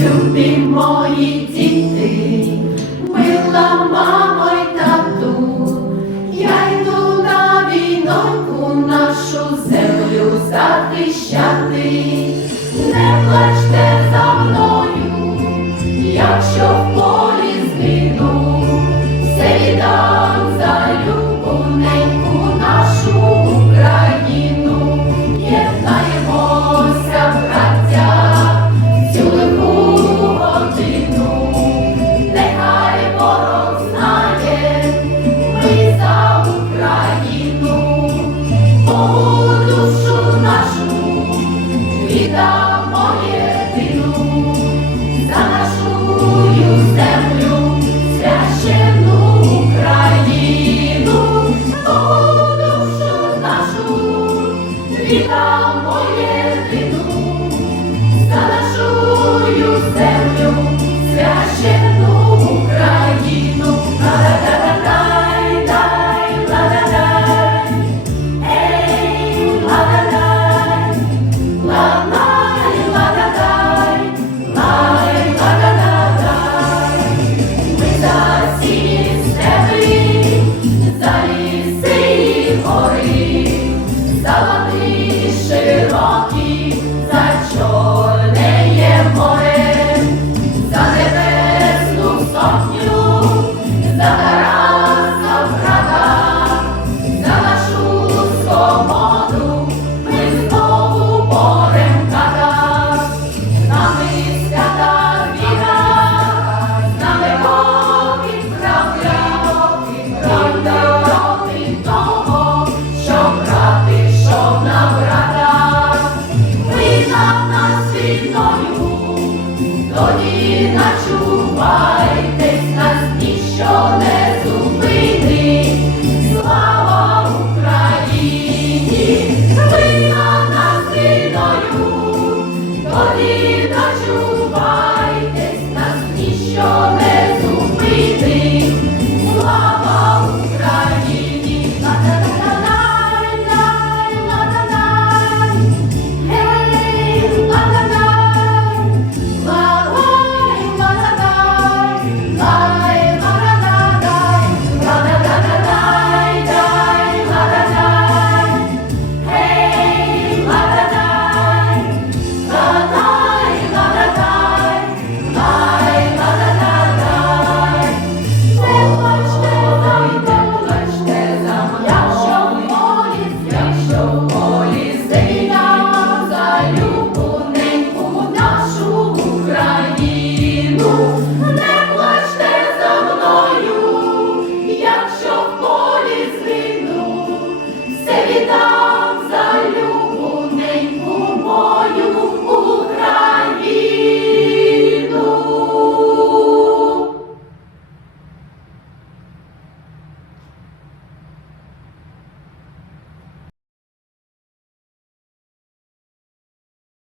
любі мої діти, мила мамо й тату, я йду на війноньку нашу землю захищати, не плачте. on you. тоді начувайтесь нас ніщо не зупинить. Слава Україні, вина нас синою, тоді.